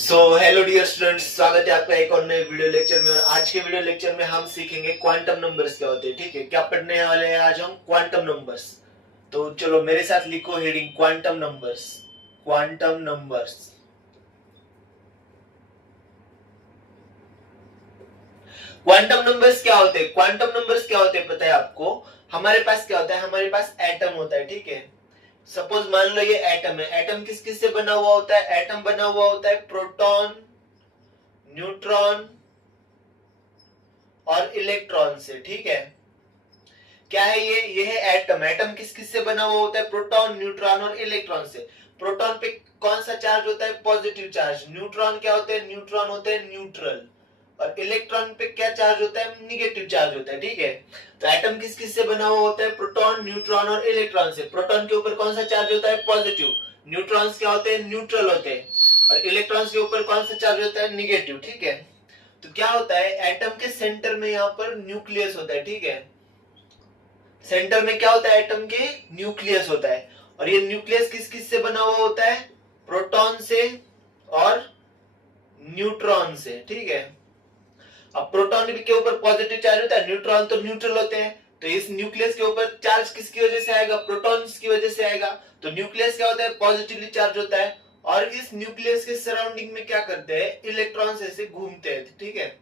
Hello dear students, स्वागत है आपका एक और नए वीडियो लेक्चर में। और आज के वीडियो लेक्चर में हम सीखेंगे क्वांटम नंबर्स क्या होते हैं। ठीक है, क्या पढ़ने वाले हैं आज हम? Quantum numbers. तो चलो मेरे साथ लिखो heading quantum numbers. Quantum numbers. Quantum numbers क्या होते हैं? क्वांटम नंबर्स क्या होते हैं पता है आपको? हमारे पास क्या होता है? हमारे पास एटम होता है। ठीक है, सपोज मान लो ये एटम है। एटम किस किस से बना हुआ होता है? एटम बना हुआ होता है प्रोटॉन, न्यूट्रॉन और इलेक्ट्रॉन से। ठीक है, क्या है ये है एटम। एटम किस किस से बना हुआ होता है? प्रोटॉन, न्यूट्रॉन और इलेक्ट्रॉन से। प्रोटॉन पे कौन सा चार्ज होता है? Positive charge. न्यूट्रॉन क्या होते हैं? न्यूट्रॉन होते हैं न्यूट्रल। और इलेक्ट्रॉन पे क्या चार्ज होता है? निगेटिव चार्ज होता है। ठीक है, तो एटम किस किस से बना हुआ होता है? प्रोटॉन, न्यूट्रॉन और इलेक्ट्रॉन से। प्रोटॉन के ऊपर कौन सा चार्ज होता है? पॉजिटिव। न्यूट्रॉन्स क्या होते हैं? न्यूट्रल होते हैं। और इलेक्ट्रॉन्स के ऊपर कौन सा चार्ज होता है? निगेटिव। ठीक है, तो क्या होता है? एटम के सेंटर में यहाँ पर न्यूक्लियस होता है। ठीक है, सेंटर में क्या होता है? एटम के न्यूक्लियस होता है। और ये न्यूक्लियस किस किस से बना हुआ होता है? प्रोटॉन से और न्यूट्रॉन से। ठीक है, अब प्रोटॉन के ऊपर पॉजिटिव चार्ज होता है, न्यूट्रॉन तो न्यूट्रल होते हैं। तो इस न्यूक्लियस के ऊपर चार्ज किसकी वजह से आएगा? प्रोटॉन्स की वजह से आएगा। तो न्यूक्लियस क्या होता है? पॉजिटिवली चार्ज होता है। और इस न्यूक्लियस के सराउंडिंग में क्या करते हैं? इलेक्ट्रॉन्स ऐसे घूमते हैं। ठीक है,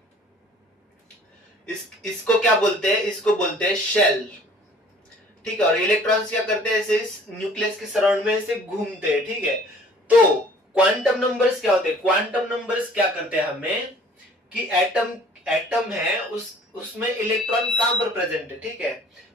इसको क्या बोलते हैं? इसको बोलते हैं शेल। ठीक है, और इलेक्ट्रॉन्स क्या करते हैं? ऐसे इस न्यूक्लियस के सराउंड में ऐसे घूमते हैं। ठीक है, तो क्वांटम नंबर्स क्या होते हैं? क्वांटम नंबर्स क्या करते हैं हमें कि एटम एटम है उसमें इलेक्ट्रॉन कहां पर प्रेजेंट है। ठीक है,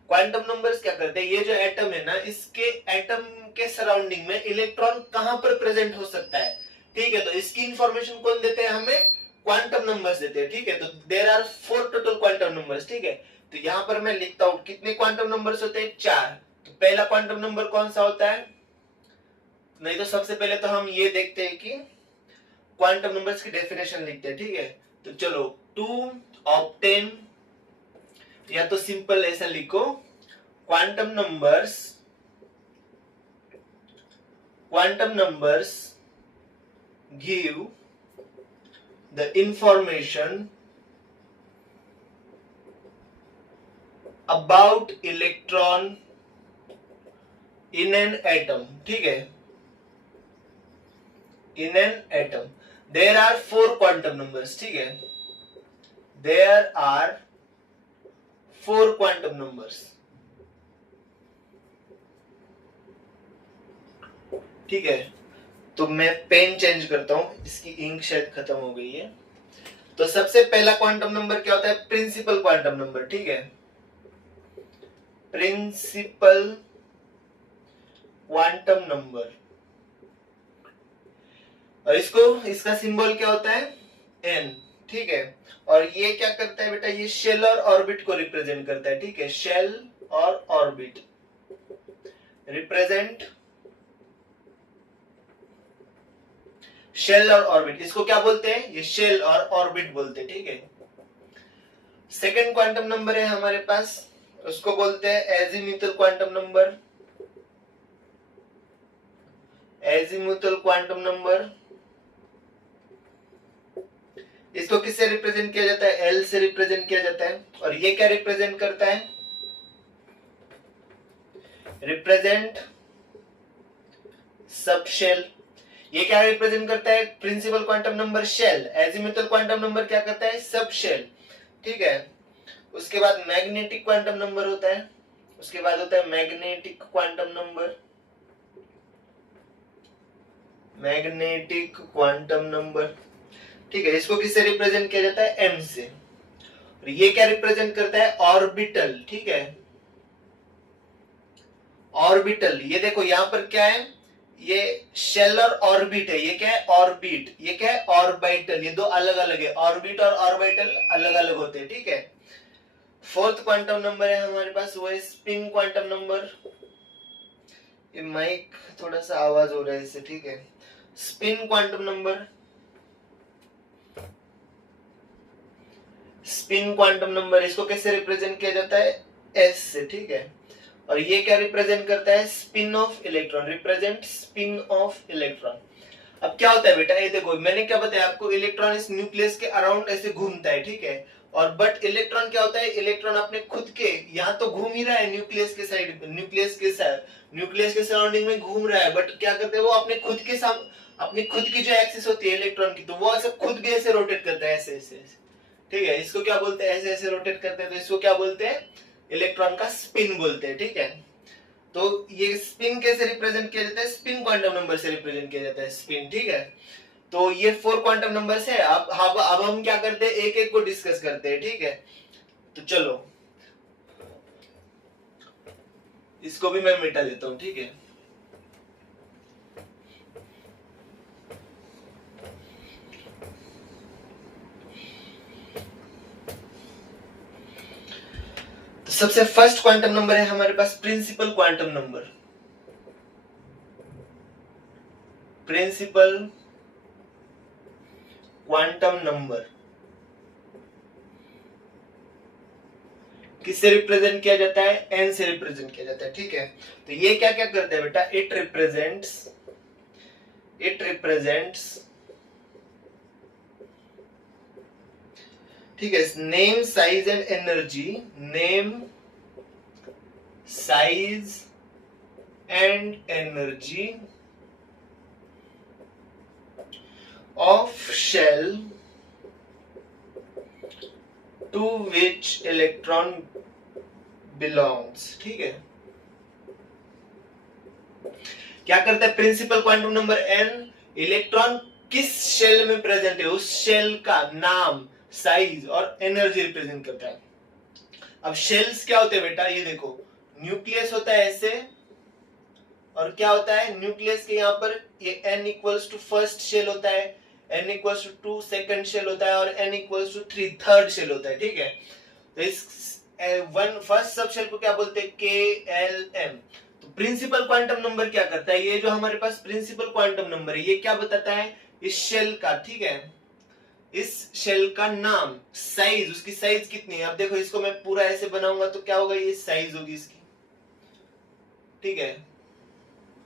क्वांटम नंबर्स क्या करते हैं? ये जो एटम है ना, इसके एटम के सराउंडिंग में इलेक्ट्रॉन कहां पर प्रेजेंट हो सकता है। ठीक है, तो इसकी इंफॉर्मेशन कौन देते हैं हमें? क्वांटम नंबर्स देते हैं। ठीक है, तो there are 4 total quantum numbers. ठीक है, तो यहां पर मैं लिखता हूं कितने क्वांटम नंबर्स होते हैं? 4। तो पहला क्वांटम नंबर कौन सा होता है? नहीं तो सबसे पहले तो हम ये देखते हैं कि क्वांटम नंबर्स की डेफिनेशन लिखते हैं। ठीक है, तो चलो, टू ऑब्टेन, या तो सिंपल ऐसा लिखो, quantum numbers give the information about electron in an atom. ठीक है, in an atom there are 4 quantum numbers. ठीक है, देयर आर 4 क्वांटम नंबर्स। ठीक है, तो मैं पेन चेंज करता हूं, इसकी इंक शायद खत्म हो गई है। तो सबसे पहला क्वांटम नंबर क्या होता है? Principal quantum number. ठीक है, प्रिंसिपल क्वांटम नंबर। और इसका सिंबल क्या होता है? एन। ठीक है, और ये क्या करता है बेटा? ये शेल और ऑर्बिट को रिप्रेजेंट करता है। ठीक है, शेल और ऑर्बिट रिप्रेजेंट, शेल और ऑर्बिट, इसको क्या बोलते हैं? ये शेल और ऑर्बिट बोलते हैं। ठीक है, सेकेंड क्वांटम नंबर है हमारे पास, उसको बोलते हैं azimuthal quantum number. Azimuthal quantum number, इसको किससे रिप्रेजेंट किया जाता है? एल से रिप्रेजेंट किया जाता है। और ये क्या रिप्रेजेंट करता है? रिप्रेजेंट सब शेल। ये क्या रिप्रेजेंट करता है? Principal quantum number shell. Azimuthal quantum number क्या करता है? सब शेल। ठीक है, उसके बाद मैग्नेटिक क्वांटम नंबर होता है। उसके बाद होता है magnetic quantum number. Magnetic quantum number, ठीक है, इसको किससे रिप्रेजेंट किया जाता है? एम से। और ये क्या रिप्रेजेंट करता है? ऑर्बिटल। ठीक है, ऑर्बिटल। ये देखो यहां पर क्या है? ये शेल और ऑर्बिट है। ये क्या है? ऑर्बिट। ये क्या है? ऑर्बिटल। ये दो अलग अलग है, ऑर्बिट और ऑर्बिटल अलग अलग होते हैं। ठीक है, फोर्थ क्वांटम नंबर है हमारे पास, वो है स्पिन क्वांटम नंबर। ये माइक थोड़ा सा आवाज हो रहा है इससे। ठीक है, spin quantum number, spin quantum number, इसको कैसे रिप्रेजेंट किया जाता है? एस से। ठीक है, और ये क्या रिप्रेजेंट करता है? Spin off electron, represent spin off electron. अब क्या होता है बेटा, ये देखो मैंने क्या बताया आपको, इलेक्ट्रॉन इस न्यूक्लियस के अराउंड ऐसे घूमता है, ठीक है। और बट इलेक्ट्रॉन क्या होता है, इलेक्ट्रॉन अपने खुद के यहाँ तो घूम ही रहा है न्यूक्लियस के साइड, न्यूक्लियस के सराउंडिंग में घूम रहा है, बट क्या करते हैं वो अपने खुद के अपनी खुद की जो एक्सिस होती है इलेक्ट्रॉन की, तो वो ऐसे खुद भी ऐसे रोटेट करता है, ऐसे ऐसे, ठीक है। इसको क्या बोलते हैं, ऐसे ऐसे रोटेट करते हैं, तो इसको क्या बोलते हैं, इलेक्ट्रॉन का स्पिन बोलते हैं, ठीक है। तो ये स्पिन कैसे रिप्रेजेंट किया जाता है, स्पिन क्वांटम नंबर से रिप्रेजेंट किया जाता है, स्पिन, ठीक है। तो ये 4 क्वांटम नंबर्स है। अब हम क्या करते हैं, एक एक को डिस्कस करते हैं, ठीक है। तो चलो इसको भी मैं मिटा देता हूं, ठीक है। तो सबसे फर्स्ट क्वांटम नंबर है हमारे पास principal quantum number, principal quantum number किससे रिप्रेजेंट किया जाता है, एन से रिप्रेजेंट किया जाता है, ठीक है। तो ये क्या क्या करता है बेटा, इट रिप्रेजेंट्स, ठीक है, name size and energy, name size and energy of shell to which electron belongs, ठीक है। क्या करता है principal quantum number n, electron किस शेल में प्रेजेंट है उस शेल का नाम, साइज और एनर्जी रिप्रेजेंट करता है। अब शेल्स क्या होते हैं बेटा, ये देखो न्यूक्लियस होता है ऐसे, और क्या होता है न्यूक्लियस के यहाँ पर ये n equals to first shell होता है, n equals to 2 second shell होता है, और n equals to 3 third shell होता है, ठीक है। तो इस वन फर्स्ट सब शेल को क्या बोलते हैं, KLM। तो प्रिंसिपल क्वांटम नंबर क्या करता है, ये जो हमारे पास प्रिंसिपल क्वांटम नंबर है ये क्या बताता है, इस शेल का, ठीक है, इस शेल का नाम, साइज, उसकी साइज कितनी है। अब देखो इसको मैं पूरा ऐसे बनाऊंगा तो क्या होगा, ये साइज होगी इसकी, ठीक है,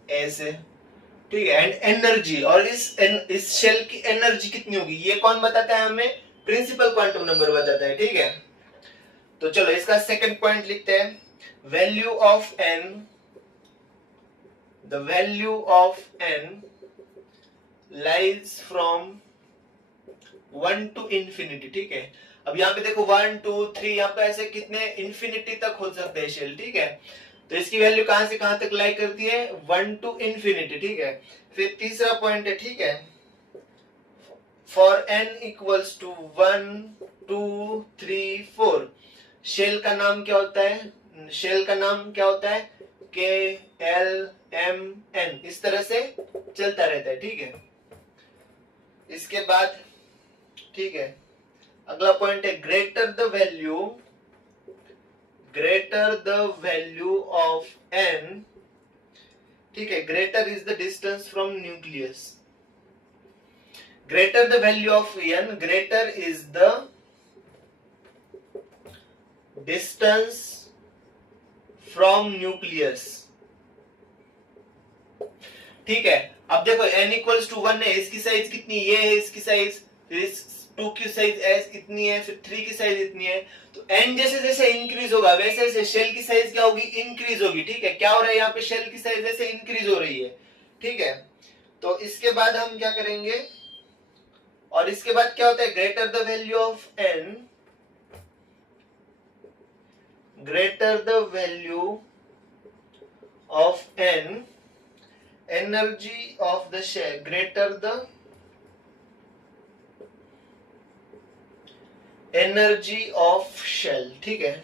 ऐसे, ठीक है। एंड एनर्जी, और इस शेल की एनर्जी कितनी होगी ये कौन बताता है हमें, प्रिंसिपल क्वांटम नंबर बताता है, ठीक है। तो चलो इसका सेकंड पॉइंट लिखते हैं, value of n, the value of n lies from 1 to infinity, ठीक है। अब यहाँ पे देखो 1 2 3, यहाँ पे ऐसे कितने इंफिनिटी तक हो सकते हैं शेल, ठीक है। तो इसकी वैल्यू कहां से कहां तक लाई करती है, 1 टू इंफिनिटी, ठीक है। फिर तीसरा पॉइंट है, ठीक है, for n equals to 1 2 3 4, shell का नाम क्या होता है, शेल का नाम क्या होता है, KLMN, इस तरह से चलता रहता है, ठीक है। इसके बाद, ठीक है, अगला पॉइंट है greater the value of n, ठीक है, greater is the distance from nucleus, greater the value of n, greater is the distance from nucleus, ठीक है। अब देखो n इक्वल्स टू 1 है, इसकी साइज कितनी, ये है इसकी साइज, फिर इस 2 की साइज s इतनी है, फिर 3 की साइज इतनी है। तो n जैसे जैसे इंक्रीज होगा वैसे वैसे शेल की साइज क्या होगी, इंक्रीज होगी, ठीक है। क्या हो रहा है यहाँ पे, शेल की साइज जैसे इंक्रीज हो रही है, ठीक है। तो इसके बाद हम क्या करेंगे, और इसके बाद क्या होता है, greater the value of n, greater the value of n, energy of the shell, greater the energy of shell, ठीक है।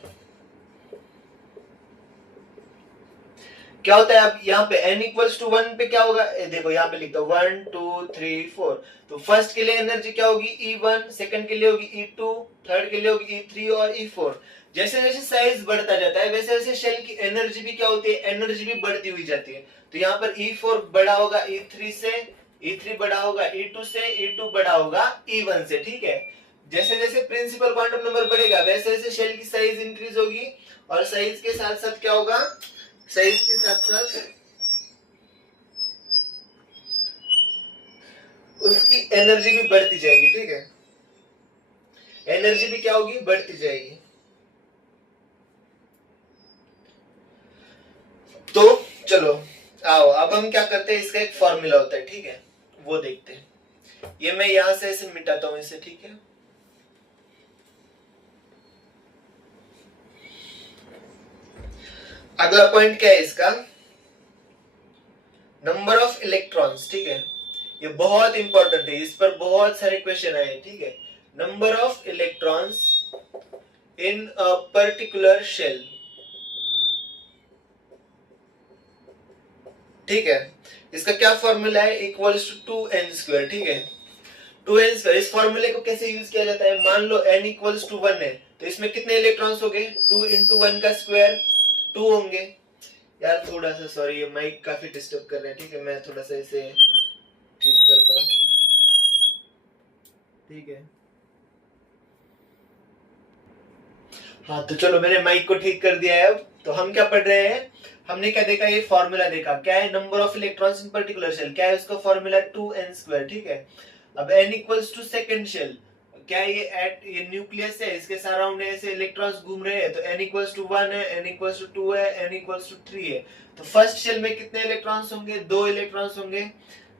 क्या होता है, अब यहाँ पे n इक्वल्स टू 1 पे क्या होगा, देखो यहाँ पे लिखता हूँ 1 2 3 4, तो फर्स्ट के लिए एनर्जी क्या होगी, E1, सेकंड के लिए होगी E2, थर्ड के लिए होगी E3 और E4। जैसे जैसे साइज बढ़ता जाता है वैसे वैसे शेल की एनर्जी भी क्या होती है, एनर्जी भी बढ़ती हुई जाती है। तो यहाँ पर E4 बड़ा होगा E3 से, E3 बड़ा होगा E2 से, E2 बड़ा होगा E1 से, ठीक है। जैसे जैसे प्रिंसिपल क्वांटम नंबर बढ़ेगा वैसे वैसे शेल की साइज इंक्रीज होगी, और साइज के साथ साथ क्या होगा, साइज के साथ साथ उसकी एनर्जी भी बढ़ती जाएगी, ठीक है, एनर्जी भी क्या होगी, बढ़ती जाएगी। तो चलो आओ, अब हम क्या करते हैं, इसका एक फॉर्मूला होता है, ठीक है, वो देखते हैं। ये मैं यहां से ऐसे मिटाता हूं इसे, ठीक है। अगला पॉइंट क्या है इसका, नंबर ऑफ इलेक्ट्रॉन्स, ठीक है, ये बहुत इंपॉर्टेंट है, इस पर बहुत सारे क्वेश्चन आए, ठीक है। Number of electrons in a particular shell, ठीक है, इसका क्या फॉर्मूला है, इक्वल्स टू 2n², ठीक है। 2n², इस फॉर्मूले को कैसे यूज किया जाता है, मान लो n इक्वल्स टू 1 है, तो इसमें कितने इलेक्ट्रॉन्स हो गए, 2 इंटू 1 का स्क्वायर 2 होंगे। यार थोड़ा सा सॉरी, ये माइक काफी डिस्टर्ब कर रहे हैं, ठीक है, मैं थोड़ा सा इसे ठीक करता हूँ, ठीक है। हाँ तो चलो मैंने माइक को ठीक कर दिया है। अब तो हम क्या पढ़ रहे हैं, हमने क्या देखा, ये फॉर्मूला देखा, क्या है, number of electrons in particular shell, क्या है उसका फॉर्मूला 2n², ठीक है। अब n equals to second shell, क्या है, ये न्यूक्लियस है, इसके सराउंड ऐसे इलेक्ट्रॉन्स घूम रहे हैं, तो n इक्वल्स टू 1 है, n इक्वल्स टू 2 है, n इक्वल्स टू 3 है। तो फर्स्ट शेल में कितने इलेक्ट्रॉन्स होंगे, 2 इलेक्ट्रॉन्स होंगे।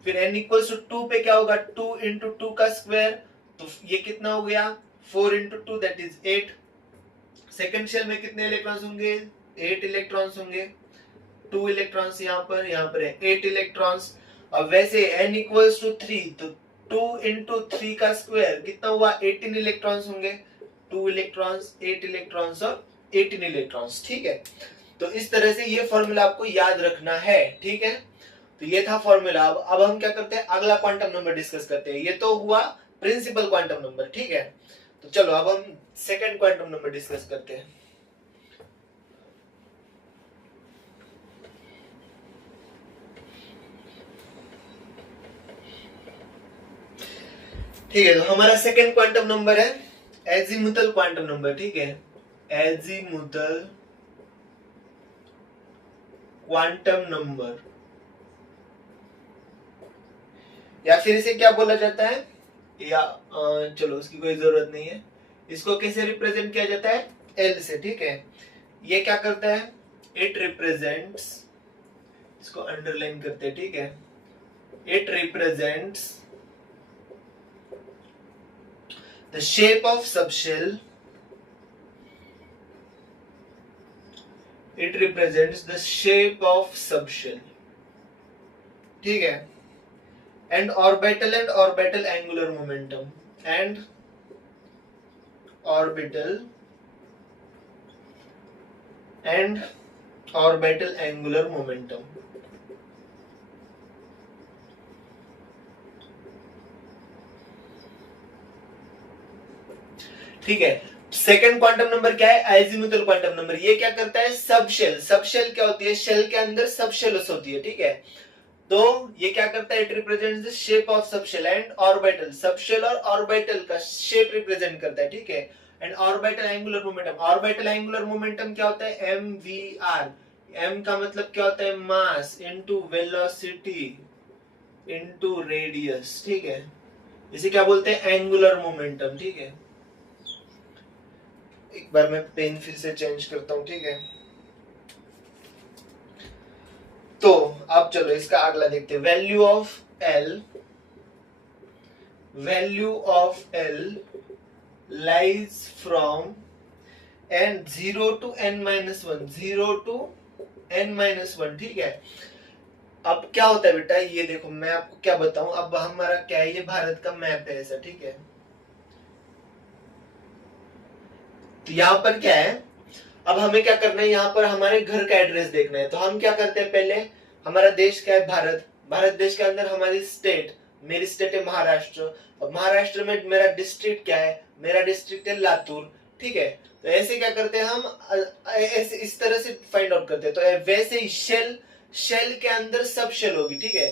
फिर n इक्वल्स टू 2 पे क्या होगा, 2 इंटू 2 का स्क्वायर, तो ये कितना हो गया, 4 into 2 that is 8। Second shell में कितने इलेक्ट्रॉन्स होंगे, 8 इलेक्ट्रॉन्स होंगे, 2 इलेक्ट्रॉन्स यहाँ पर है 8 इलेक्ट्रॉन्स। अब वैसे n इक्वल्स टू 3, तो 2 इंटू 3 का स्क्वायर कितना हुआ, 18 इलेक्ट्रॉन्स होंगे, 2 इलेक्ट्रॉन्स, 8 इलेक्ट्रॉन्स और 18 इलेक्ट्रॉन्स, ठीक है। तो इस तरह से ये फॉर्मूला आपको याद रखना है, ठीक है। तो ये था फॉर्मूला। अब हम क्या करते हैं, अगला क्वांटम नंबर डिस्कस करते हैं। ये तो हुआ प्रिंसिपल क्वांटम नंबर, ठीक है। तो चलो अब हम सेकंड क्वांटम नंबर डिस्कस करते हैं। ठीक है, तो हमारा सेकंड क्वांटम नंबर है एजीमुथल क्वांटम नंबर, ठीक है, एजीमुथल क्वांटम नंबर, या फिर इसे क्या बोला जाता है, या चलो उसकी कोई जरूरत नहीं है। इसको कैसे रिप्रेजेंट किया जाता है, एल से, ठीक है। ये क्या करता है, इट रिप्रेजेंट्स, इसको अंडरलाइन करते हैं, ठीक है, it represents the shape of subshell, it represents the shape of subshell, ठीक है, and orbital angular momentum, and orbital angular momentum, ठीक है। सेकंड क्वांटम नंबर क्या है, अजीमुथल क्वांटम नंबर। ये क्या करता है, सब शेल, सब शेल क्या होती है, शेल के अंदर सब शेल्स होती है, ठीक है। तो ये क्या करता है, it represents the shape of sub shell and orbital, sub shell और ऑर्बिटल का शेप रिप्रेजेंट करता है, ठीक है। And orbital angular momentum, orbital angular momentum क्या होता है, mvr, m का मतलब क्या होता है, mass into velocity into radius, ठीक है। इसे क्या बोलते हैं, एंगुलर मोमेंटम, ठीक है। एक बार मैं पेन फिर से चेंज करता हूं, ठीक है। तो अब चलो इसका अगला देखते हैं, value of L lies from n 0 to n-1, 0 to n-1, ठीक है। अब क्या होता है बेटा, ये देखो मैं आपको क्या बताऊं, अब हमारा क्या है, ये भारत का मैप है ऐसा, ठीक है। तो यहाँ पर क्या है, अब हमें क्या करना है, यहाँ पर हमारे घर का एड्रेस देखना है। तो हम क्या करते हैं, पहले हमारा देश क्या है, भारत, भारत देश के अंदर हमारी स्टेट, मेरी स्टेट है महाराष्ट्र, और महाराष्ट्र में मेरा डिस्ट्रिक्ट क्या है, मेरा डिस्ट्रिक्ट है लातूर, ठीक है। तो ऐसे क्या करते हैं हम, ऐसे इस तरह से फाइंड आउट करते हैं। तो वैसे ही शेल के अंदर सब शेल होगी, ठीक है।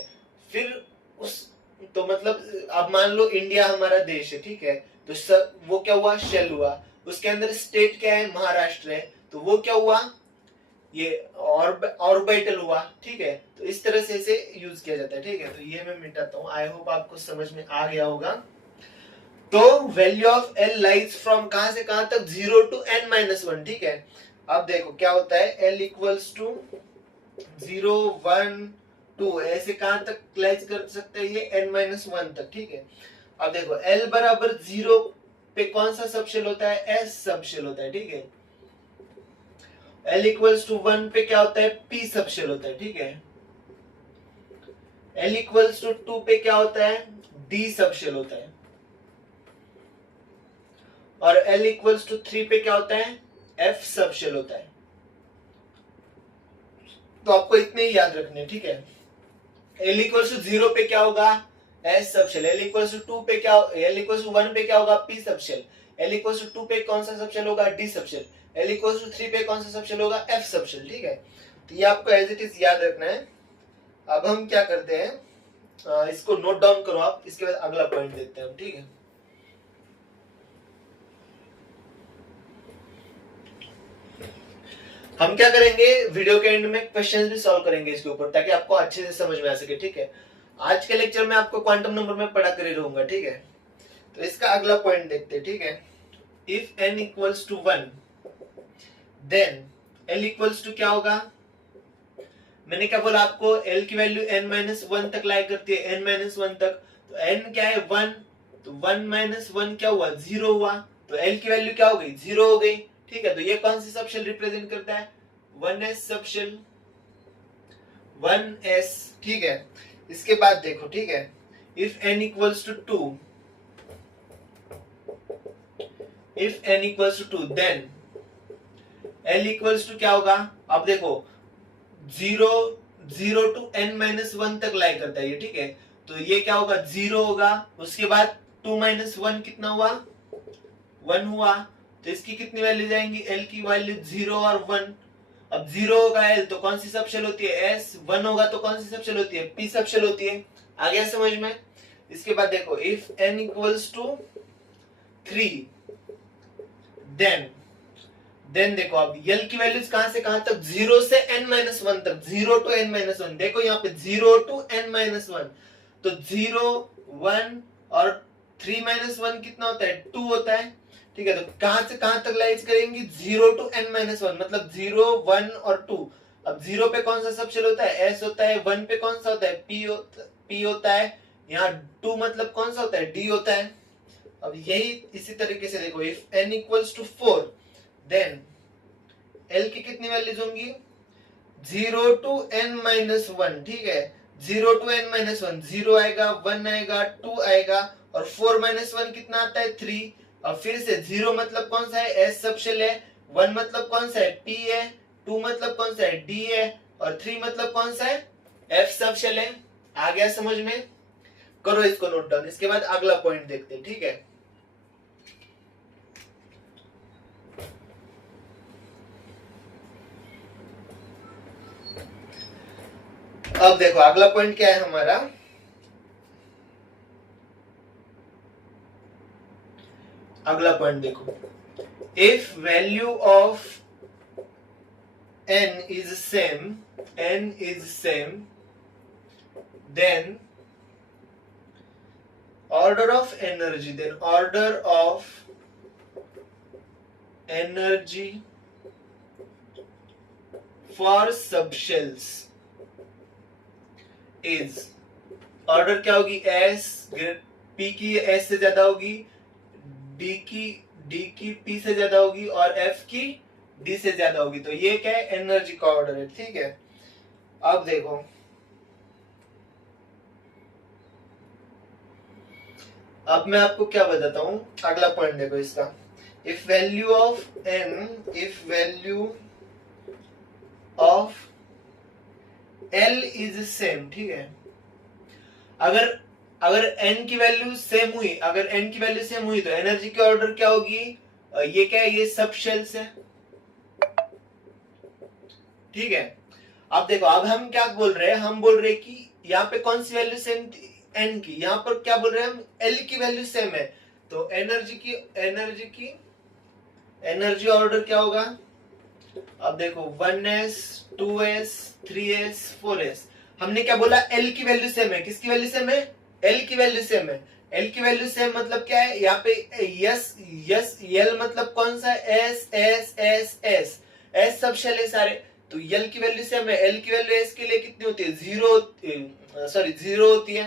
फिर उस, तो मतलब अब मान लो इंडिया हमारा देश है, ठीक है, तो सब वो क्या हुआ, शेल हुआ। उसके अंदर स्टेट क्या है, महाराष्ट्र है, तो वो क्या हुआ, ये ऑर्बिटल हुआ, ठीक है। तो इस तरह से इसे यूज किया जाता है, ठीक है। तो ये मैं मिटाता हूँ, आई होप आपको समझ में आ गया होगा। तो value of L lies from कहां से कहां तक, 0 to n-1, ठीक है। अब देखो क्या होता है, एल इक्वल्स टू 0 1 2 ऐसे कहां तक लाइज कर सकते हैं ये, n-1 तक, ठीक है। अब देखो एल बराबर 0 पे कौन सा सबशेल होता है, एस सबशेल होता है, ठीक है। एल इक्वल्स टू 1 पे क्या होता है, पी सबशेल होता है, ठीक है। एल इक्वल्स टू 2 पे क्या होता है, डी सबशेल होता है। और एल इक्वल्स टू 3 पे क्या होता है, एफ सबशेल होता है। तो आपको इतने ही याद रखने, ठीक है। एल इक्वल्स टू 0 पे क्या होगा, s subshell. L equals to 2 पे क्या, एल इक्वल्स टू 1 पे क्या होगा, p subshell. L equals to 2 पे कौन सा सबशेल होगा, d subshell. L equals to 3 पे कौन सा सबशेल होगा, एफ सबशेल, ठीक है। तो ये आपको एज इट इज याद रखना है। अब हम क्या करते हैं, इसको नोट डाउन करो आप, इसके बाद अगला पॉइंट देखते हैं हम, ठीक है। हम क्या करेंगे, वीडियो के एंड में क्वेश्चंस भी सॉल्व करेंगे इसके ऊपर, ताकि आपको अच्छे से समझ में आ सके, ठीक है। आज के लेक्चर में आपको क्वांटम नंबर में पढ़ा कर ही रहूंगा, ठीक है। तो इसका अगला पॉइंट देखते हैं, ठीक है। If n equals to 1 then l equals to क्या होगा, मैंने क्या बोला आपको, l की वैल्यू n-1 तक लाई करती है, n-1 तक। तो n क्या है, 1, तो 1-1 क्या हुआ, 0 हुआ। तो l की वैल्यू क्या हो गई, 0 हो गई, ठीक है। तो ये कौन सी सबशेल रिप्रेजेंट करता है, 1s सबशेल, 1s, ठीक है। इसके बाद देखो, ठीक है, if n equals to 2, if n equals to 2 then l equals to क्या होगा, अब देखो 0 to n-1 तक लाई करता है ये, ठीक है। तो ये क्या होगा, 0 होगा, उसके बाद 2-1 कितना हुआ, 1 हुआ। तो इसकी कितनी वैल्यू जाएंगी, l की वैल्यू 0 और 1। अब 0 होगा l तो कौन सी सबशेल होती है, s। 1 होगा तो कौन सी सबशेल होती है, p सबशेल होती है। आ गया समझ में। इसके बाद देखो if n equals to 3 then देखो अब यल की वैल्यूज कहां से कहां तक, 0 से n-1 तक, 0 to n-1। देखो यहाँ पे 0 to n-1, तो 0 1 और 3-1 कितना होता है, 2 होता है, ठीक है। तो कहां से कहां तक लाइज करेंगी, 0 to n-1, मतलब 0 1 और 2। अब 0 पे कौन सा सबशेल होता है, s होता है। 1 पे कौन सा होता है, p होता है। यहाँ 2 मतलब कौन सा होता है, d होता है। अब यही इसी तरीके से देखो, if n equals to 4 then l की कितनी वैल्यूज होंगी, 0 to n-1, ठीक है। 0 to n-1, 0 आएगा, 1 आएगा, 2 आएगा, और 4-1 कितना आता है, 3। अब फिर से 0 मतलब कौन सा है, s सबशेल है। 1 मतलब कौन सा है, p है। 2 मतलब कौन सा है, d है। और 3 मतलब कौन सा है, f सबशेल है। आ गया समझ में, करो इसको नोट डाउन। इसके बाद अगला पॉइंट देखते हैं, ठीक है। अब देखो अगला पॉइंट क्या है हमारा, अगला पॉइंट देखो, if value of n is same then order of energy, then order of energy for subshells is, order क्या होगी, s, p की s से ज्यादा होगी, d की p से ज्यादा होगी, और f की d से ज्यादा होगी। तो ये क्या है, एनर्जी का ऑर्डर है, ठीक है। अब देखो, अब मैं आपको क्या बताता हूं, अगला पॉइंट देखो इसका, if value of l is same, ठीक है। अगर n की वैल्यू सेम हुई, तो एनर्जी की ऑर्डर क्या होगी, ये क्या है, ये सब शेल्स है, ठीक है। अब देखो, अब हम क्या बोल रहे हैं, हम बोल रहे हैं कि यहाँ पे कौन सी वैल्यू सेम थी, n की। यहाँ पर क्या बोल रहे हैं हम, l की वैल्यू सेम है। तो एनर्जी ऑर्डर क्या होगा, अब देखो 1s 2s 3s 4s, हमने क्या बोला, एल की वैल्यू सेम है, किसकी वैल्यू सेम है, एल की वैल्यू सेम है। एल की वैल्यू सेम मतलब क्या है, यहाँ पे यस यस एल मतलब कौन सा, s s s s s sub shell है सारे, तो एल की वैल्यू सेम है। एल की वैल्यू एस के लिए कितनी होती है, जीरो होती है।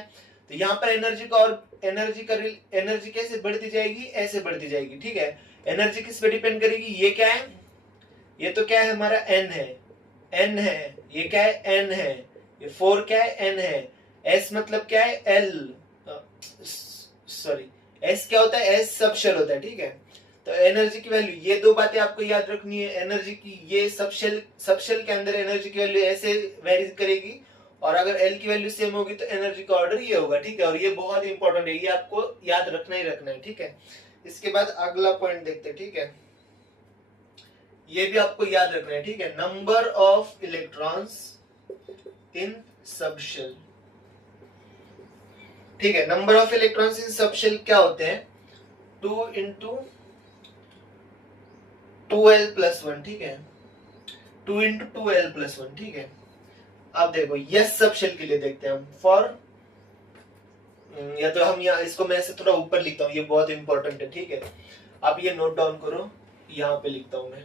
तो यहाँ पर एनर्जी का, और एनर्जी कैसे बढ़ती जाएगी, ऐसे बढ़ती जाएगी, ठीक है। एनर्जी किस पे डिपेंड करेगी, ये क्या है, ये तो क्या है हमारा एन है, एन है, ये क्या है एन है, ये 4 क्या है एन है, एस मतलब क्या है एल, सॉरी एस क्या होता है, एस सब शेल होता है, ठीक है। तो एनर्जी की वैल्यू, ये दो बातें आपको याद रखनी है, एनर्जी की ये सब शेल के अंदर एनर्जी की वैल्यू ऐसे वेरी करेगी, और अगर एल की वैल्यू सेम होगी तो एनर्जी का ऑर्डर ये होगा, ठीक है। और ये बहुत इंपॉर्टेंट है, ये आपको याद रखना ही रखना है, ठीक है। इसके बाद अगला पॉइंट देखते हैं, ठीक है, ये भी आपको याद रखना है, ठीक है। Number of electrons in subshell, ठीक है। Number of electrons in subshell क्या होते हैं, 2 इंटू 2l+1, ठीक है, 2 इंटू 2l+1, ठीक है। अब देखो यस सबशेल के लिए देखते हैं हम, फॉर, या तो हम यहाँ इसको मैं ऐसे थोड़ा ऊपर लिखता हूँ, ये बहुत इंपॉर्टेंट है, ठीक है। आप ये नोट डाउन करो, यहाँ पे लिखता हूं मैं,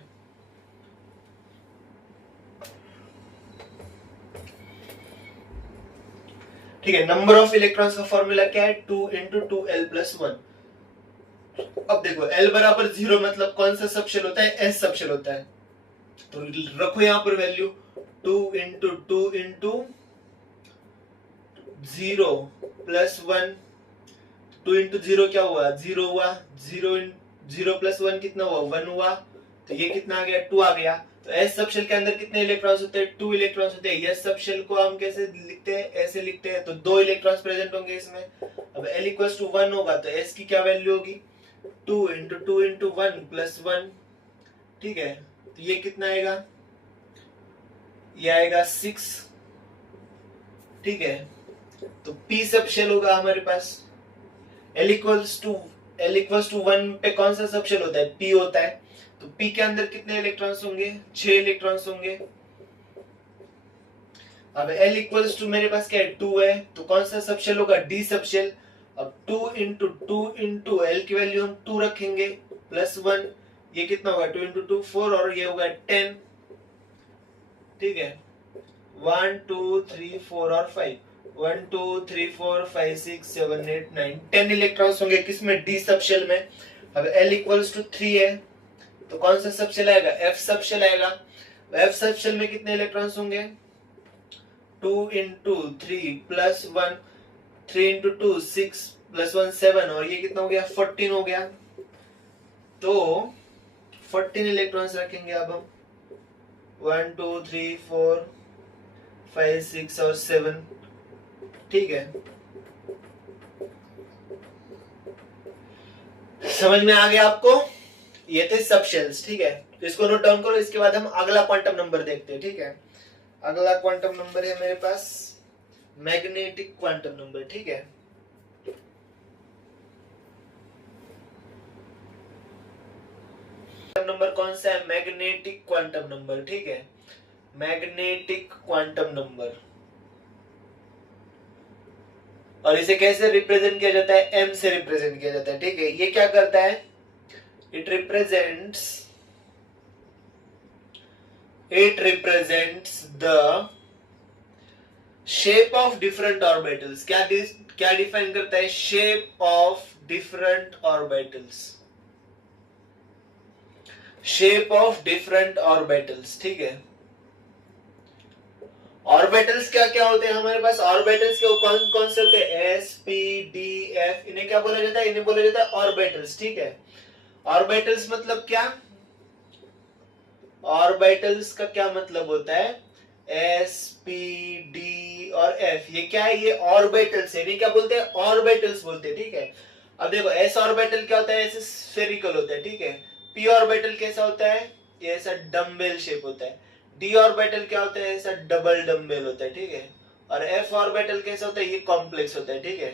ठीक है। नंबर ऑफ इलेक्ट्रॉन्स का फॉर्मूला क्या है, 2 इंटू 2l+1। अब देखो l बराबर 0 मतलब कौन सा सबशेल होता है, एस सबशेल होता है, तो रखो यहाँ पर वैल्यू 2 इंटू 2 इंटू 0+1, 2 इंटू 0 क्या हुआ, 0 हुआ, 0+1 कितना हुआ, 1 हुआ, तो ये कितना आ गया, 2 आ गया। तो एस सबशेल के अंदर कितने इलेक्ट्रॉन्स होते हैं, 2 इलेक्ट्रॉन्स होते हैं। एस सबशेल को हम कैसे लिखते हैं, ऐसे लिखते हैं, तो 2 इलेक्ट्रॉन्स प्रेजेंट होंगे इसमें। अब l = 1 होगा तो s की क्या वैल्यू होगी, 2 इंटू 2 इंटू 1+1, ठीक है। तो ये कितना आएगा, ये आएगा 6, ठीक है। तो p सबशेल होगा हमारे पास। l = 1 पे कौन सा सबशेल होता है, p होता है, तो p के अंदर कितने इलेक्ट्रॉन्स होंगे, 6 इलेक्ट्रॉन्स होंगे। अब l = मेरे पास क्या है, 2 है, तो कौन सा सबशेल होगा, d सबशेल। अब 2 इंटू 2 इंटू l की वैल्यू हम 2 रखेंगे, +1, ये कितना होगा, 2 इंटू 2 4, और ये होगा 10, ठीक है। 1 2 3 4 और 5, 1 2 3 4 5 6 7 8 9 10 इलेक्ट्रॉन्स होंगे किसमें, डी सबशेल में। अब l = 3 है, तो कौन सा सबशेल आएगा, f सबशेल आएगा। f सबशेल में कितने इलेक्ट्रॉन्स होंगे, 2 इंटू 3+1, 3 इंटू 2 6+1 7, और ये कितना हो गया, 14 हो गया। तो 14 इलेक्ट्रॉन्स रखेंगे अब हम, 1 2 3 4 5 6 और 7, ठीक है। समझ में आ गया आपको, ये थे सबशेल्स, ठीक है। तो इसको नोट डाउन करो, इसके बाद हम अगला क्वांटम नंबर देखते हैं, ठीक है। अगला क्वांटम नंबर है मेरे पास मैग्नेटिक क्वांटम नंबर, ठीक है। नंबर कौन सा है, मैग्नेटिक क्वांटम नंबर, ठीक है। मैग्नेटिक क्वांटम नंबर, और इसे कैसे रिप्रेजेंट किया जाता है, m से रिप्रेजेंट किया जाता है, ठीक है। ये क्या करता है, it represents the shape of different orbitals. क्या डिफाइन करता है, shape of different orbitals, shape of different orbitals, ठीक है। ऑर्बिटल्स क्या क्या होते हैं हमारे पास, ऑर्बिटल्स के कौन कौन से होते हैं, एस पी डी एफ, इन्हें क्या बोला जाता है, इन्हें बोला जाता है ऑर्बिटल्स, ठीक है। ऑर्बिटल्स मतलब क्या, ऑर्बिटल्स का क्या मतलब होता है, एस पी डी और एफ, ये क्या है, ये ऑर्बिटल्स है, इन्हें क्या बोलते हैं, ऑर्बिटल्स बोलते हैं, ठीक है। अब देखो एस ऑर्बिटल क्या होता है, ऐसे स्फेरिकल होता है, ठीक है। पी ऑर्बिटल कैसा होता है, ये ऐसा डम्बेल शेप होता है। डी ऑर्बिटल क्या होता है, ऐसा डबल डम्बेल होता है, ठीक है। और एफ ऑर्बिटल कैसा होता है, ये कॉम्प्लेक्स होता है, ठीक है।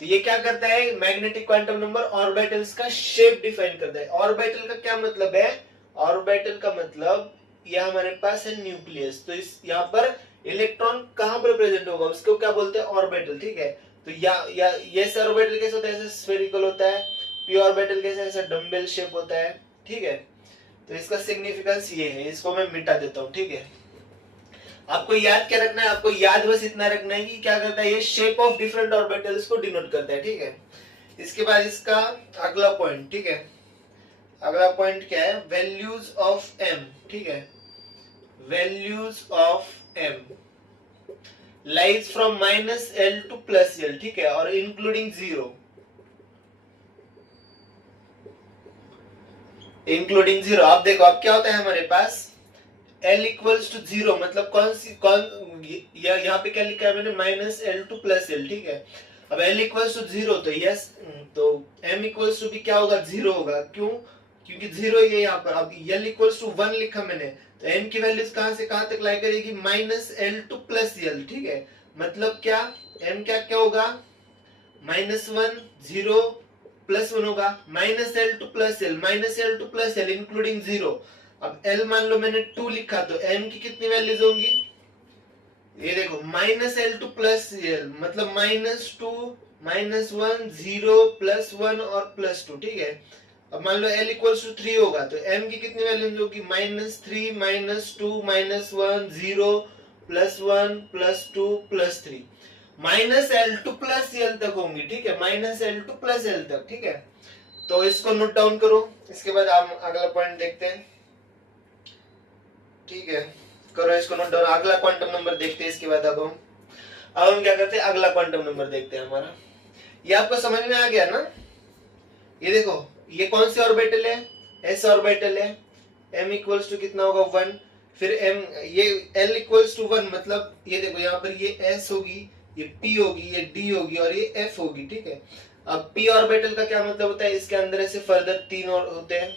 तो ये क्या करता है, मैग्नेटिक क्वांटम नंबर ऑर्बिटल्स का शेप डिफाइन करता है। ऑर्बिटल का क्या मतलब है, ऑर्बिटल का मतलब ये हमारे पास है न्यूक्लियस, तो इस यहाँ पर इलेक्ट्रॉन कहाँ पर प्रेजेंट होगा उसको क्या बोलते हैं ऑर्बिटल, ठीक है। तो या ये ऑर्बिटल कैसे होता है, ऐसे स्फेरिकल होता है, पी ऑर्बिटल कैसे ऐसा डम्बेल शेप होता है, ठीक है। तो इसका सिग्निफिकेंस ये है, इसको मैं मिटा देता हूँ, ठीक है। आपको याद क्या रखना है, आपको याद बस इतना रखना है कि क्या करता है ये शेप ऑफ डिफरेंट ऑर्बिटल्स को डिनोट करता है, ठीक है। इसके बाद इसका अगला पॉइंट, ठीक है, अगला पॉइंट क्या है, वैल्यूज ऑफ एम, ठीक है, values of m lies from -L to +L, ठीक है, और इंक्लूडिंग जीरो, इंक्लूडिंग जीरो। आप देखो अब क्या होता है हमारे पास L इक्वल्स टू जीरो, मतलब यहाँ पे क्या लिखा है मैंने -L टू +L, ठीक है। अब L इक्वल्स टू जीरो तो यस, तो M इक्वल्स टू भी क्या होगा, जीरो होगा, क्यों, क्योंकि जीरो ये यहाँ पर। अब L इक्वल्स टू 1 लिखा मैंने, तो M की वैल्यूज कहां से कहां तक लाई करेगी, -L टू +L, ठीक है। मतलब क्या, M क्या होगा, -1 0 +1 होगा, -L to +L including zero. अब L मान लो मैंने 2 लिखा, तो M की कितनी वैल्यूज होंगी, ये देखो -L टू +L मतलब -2 -1 0 +1 और +2, ठीक है। अब मान लो L इक्वल्स टू 3 होगा, तो M की कितनी वैल्यूज होगी, -3 -2 -1 0 +1 +2 +3, -L टू +L तक होंगी, ठीक है, -L टू +L तक, ठीक है। तो इसको नोट डाउन करो, इसके बाद हम अगला पॉइंट देखते हैं, ठीक है, करो इसको नोट डाउन। अगला क्वांटम नंबर देखते हैं इसके बाद। अब हम क्या करते हैं, अगला क्वांटम नंबर देखते हैं हमारा। ये आपको समझ में आ गया ना, ये देखो ये कौन सी ऑर्बिटल है, s ऑर्बिटल है, m इक्वल्स टू कितना होगा 1, फिर m ये l इक्वल्स टू 1, मतलब ये देखो यहाँ पर ये s होगी, ये p होगी, ये d होगी और ये f होगी, ठीक है। अब p ऑर्बिटल का क्या मतलब होता है, इसके अंदर ऐसे फर्दर 3 और होते हैं।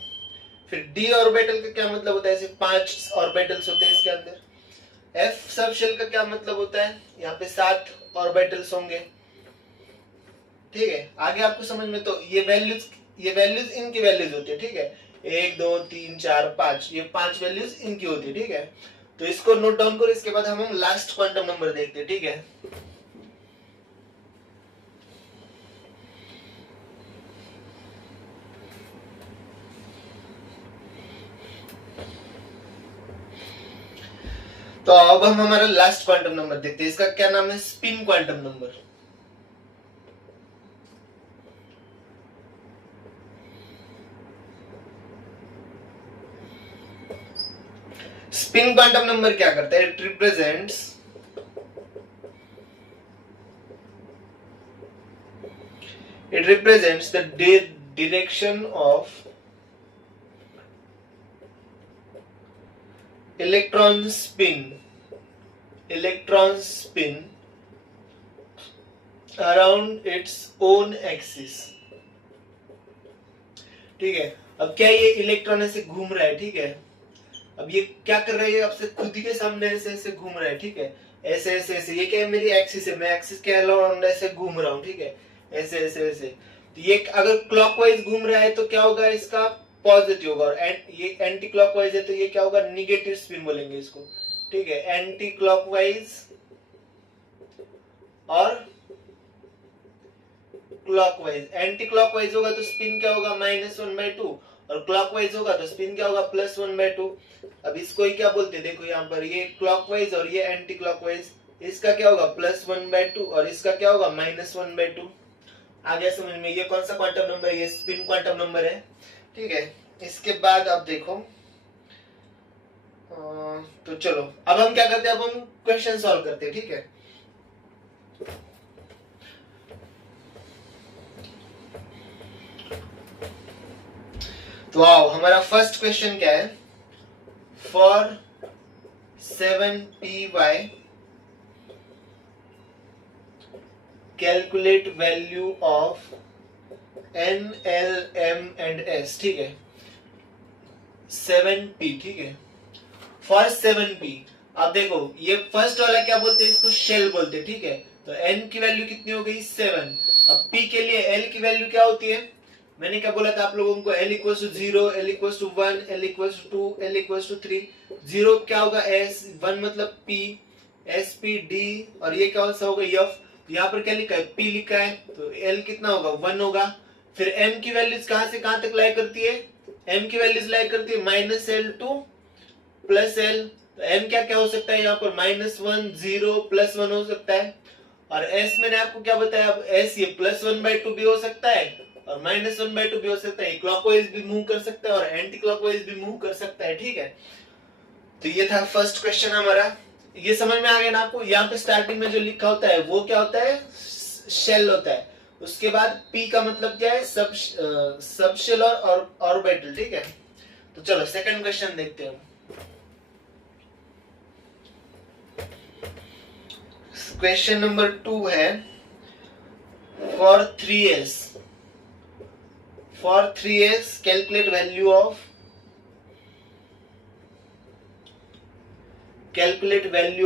फिर d ऑर्बिटल का क्या मतलब होता है, ऐसे 5 ऑर्बिटल्स होते हैं इसके अंदर। f सब शेल का क्या मतलब होता है, यहाँ पे 7 ऑर्बिटल्स होंगे, ठीक है। आगे आपको समझ में, तो ये वैल्यूज इनकी वैल्यूज होती है, ठीक है, 1 2 3 4 5, ये 5 वैल्यूज इनकी होती है, ठीक है। तो इसको नोट डाउन करो, इसके बाद हम लास्ट क्वांटम नंबर देखते हैं, ठीक है। तो अब हम हमारा लास्ट क्वांटम नंबर देखते हैं, इसका क्या नाम है, spin quantum number. Spin quantum number क्या करता है, it represents the direction of electron spin around its own axis, ठीक है। अब क्या ये इलेक्ट्रॉन ऐसे घूम रहा है, ठीक है। अब ये क्या कर रहा है, आपसे खुद ही के सामने ऐसे ऐसे घूम रहा है, ठीक है, ऐसे ऐसे ऐसे, ये क्या है, मेरी एक्सिस है, मैं एक्सिस के अराउंड ऐसे घूम रहा हूँ, ठीक है, ऐसे ऐसे ऐसे। तो ये अगर क्लॉकवाइज घूम रहा है तो क्या होगा, इसका पॉजिटिव होगा, और ये एंटी क्लॉकवाइज है तो ये क्या होगा, निगेटिव स्पिन बोलेंगे इसको, ठीक है। एंटी क्लॉकवाइज और क्लॉकवाइज, एंटी क्लॉकवाइज होगा तो स्पिन क्या होगा, -1/2, और क्लॉकवाइज होगा तो स्पिन क्या होगा, +1/2। अब इसको ही क्या बोलते हैं, देखो यहाँ पर ये क्लॉकवाइज और ये एंटी क्लॉकवाइज, इसका क्या होगा +1/2 और इसका क्या होगा -1/2। आ गया समझ में, ये कौन सा क्वांटम नंबर है, ये स्पिन क्वांटम नंबर है, ठीक है। इसके बाद अब देखो, तो चलो अब हम क्या करते हैं, अब हम क्वेश्चन सॉल्व करते हैं, ठीक है। तो आओ हमारा फर्स्ट क्वेश्चन क्या है, for 7py calculate value of n l m and s, ठीक है, 7p, ठीक है, फॉर 7p। अब देखो ये फर्स्ट वाला क्या बोलते हैं, इसको शेल बोलते हैं, ठीक है। तो n की वैल्यू कितनी हो गई 7। अब p के लिए l की वैल्यू क्या होती है, मैंने क्या बोला था आप लोगों को, L equal to 0, L equal to 1, L equal to 2, L equal to 3। 0 क्या होगा S, 1 मतलब P, S P D, और ये क्या होगा F। यहाँ पर क्या लिखा है, P लिखा है, तो L कितना होगा 1 होगा। फिर M की वैल्यूज कहाँ से कहाँ तक लाई करती है, M की वैल्यूज लाई करती है -L टू +L। तो M क्या क्या हो सकता है यहाँ पर, -1, 0, +1 हो सकता है। और S मैंने आपको क्या बताया, अब S ये +1/2 भी हो सकता है और -1/2 भी हो सकता है। क्लॉकवाइज भी मूव कर सकता है और एंटी क्लॉकवाइज भी मूव कर सकता है, ठीक है। तो ये था फर्स्ट क्वेश्चन हमारा। ये समझ में आ गया ना आपको। यहाँ पे स्टार्टिंग में जो लिखा होता है वो क्या होता है, शेल होता है। उसके बाद P का मतलब क्या है, सब शेल और ऑर्बिटल, ठीक है। तो चलो सेकंड क्वेश्चन देखते हैं। क्वेश्चन नंबर 2 है, for 3s calculate value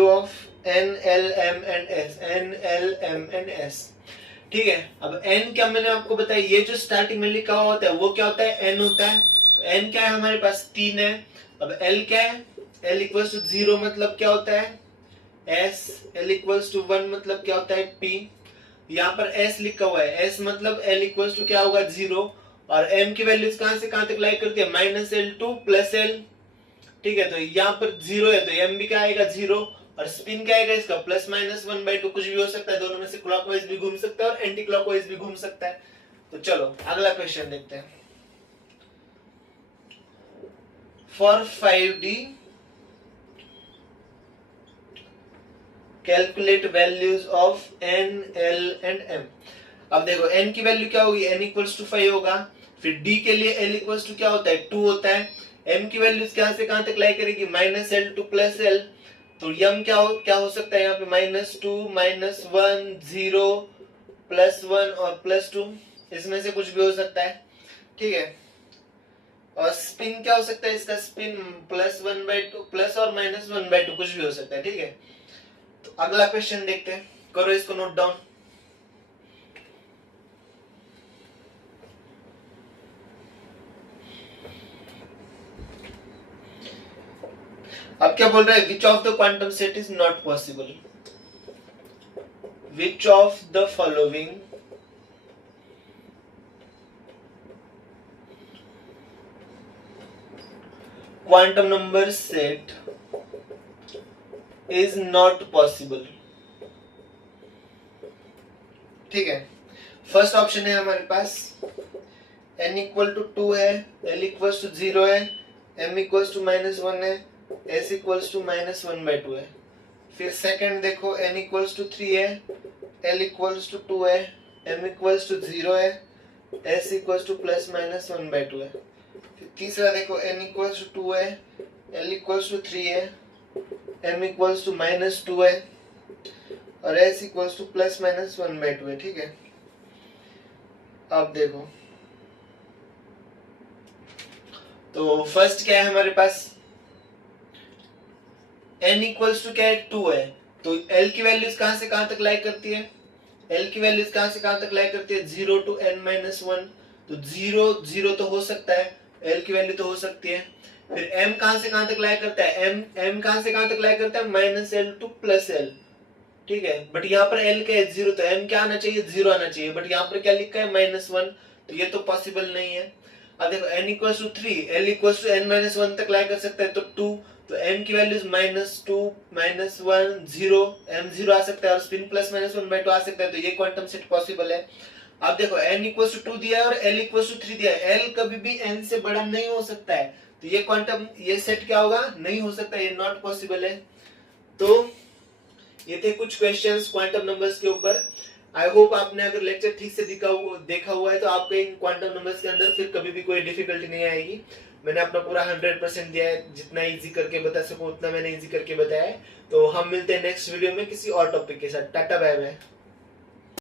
of n, l, m and s, ठीक है। अब n क्या मैंने आपको बताया, ये जो स्टार्टिंग में लिखा हुआ होता है वो क्या होता है, n होता है। तो n क्या है हमारे पास 3 है। अब l क्या है, l इक्वल टू 0 मतलब क्या होता है S, L इक्वल्स टू 1 मतलब क्या होता है P। यहाँ पर S लिखा हुआ है, S मतलब L इक्वल्स टू क्या होगा 0, और M की वैल्यूज कहां से कहां तक लाई करती है, -L2 +L, ठीक है। तो यहाँ पर 0 है तो M भी क्या आएगा 0, और स्पिन क्या आएगा इसका +-1/2, कुछ भी हो सकता है, दोनों में से क्लॉकवाइज भी घूम सकता है और एंटी क्लॉकवाइज भी घूम सकता है। तो चलो अगला क्वेश्चन देखते हैं। For 5D calculate values of n, l and m। अब देखो n की वैल्यू क्या होगी, n इक्वल्स टू 5 होगा। फिर d के लिए l इक्वल्स टू क्या होता है 2 होता है। m की वैल्यूज कहां से कहां तक लाई करेगी, -L2 +L। तो m क्या हो सकता है यहाँ पे, -2, -1, 0, +1 और +2, इसमें से कुछ भी हो सकता है, ठीक है। और स्पिन क्या हो सकता है इसका, स्पिन +1/2 प्लस और -1/2 कुछ भी हो सकता है, ठीक है। तो अगला क्वेश्चन देखते हैं, करो इसको नोट डाउन। अब क्या बोल रहा है, which of the quantum set is not possible, which of the following quantum number set is not possible, ठीक है। फर्स्ट ऑप्शन है हमारे पास n इक्वल टू 2 है, l इक्वल टू 0 है, m इक्वल टू -1 है, s इक्वल टू -1/2 है। फिर second देखो, n इक्वल टू 3 है, l इक्वल टू 2 है, m इक्वल टू 0 है, s इक्वल टू +-1/2 है। फिर तीसरा देखो, n इक्वल टू 2 है, l इक्वल टू 3 है, m इक्वल टू -2 है और s इक्वल टू +-1/2 है, ठीक है। अब देखो, तो फर्स्ट क्या है हमारे पास, n इक्वल्स टू क्या है 2 है, तो l की वैल्यूज कहां से कहां तक लाई करती है, l की वैल्यूज कहां से कहां तक लाई करती है 0 to n-1। तो 0 तो हो सकता है, l की वैल्यू तो हो सकती है। फिर m कहां से कहां तक लाई करता है, m कहां से कहां तक लाई करता है -L2 +L, ठीक है। बट यहाँ पर l का है 0, तो m क्या आना चाहिए 0 आना चाहिए, बट यहाँ पर क्या लिखा है -1, तो ये तो पॉसिबल नहीं है। अब देखो n equals to 3, l equals to n-1 तक लाई कर सकता है, तो 2, तो m की वैल्यूज -2, -1, 0, m 0 आ सकता है और स्पिन +-1/2 आ सकता है, तो ये क्वांटम सेट पॉसिबल है। अब देखो n इक्वल्स टू 2 दिया है और l इक्वल्स टू 3 दिया है, l कभी भी n से बड़ा नहीं हो सकता है, तो ये क्वांटम, ये सेट क्या होगा, नहीं हो सकता, ये नॉट पॉसिबल है। तो ये थे कुछ क्वेश्चंस क्वांटम नंबर्स के ऊपर। आई होप आपने अगर लेक्चर ठीक से देखा हुआ है तो आपको इन क्वांटम नंबर्स के अंदर फिर कभी भी कोई डिफिकल्टी नहीं आएगी। मैंने अपना पूरा 100% दिया है, जितना इजी करके बता सकूं उतना मैंने इजी करके बताया है। तो हम मिलते हैं नेक्स्ट वीडियो में किसी और टॉपिक के साथ। Tata bye bye.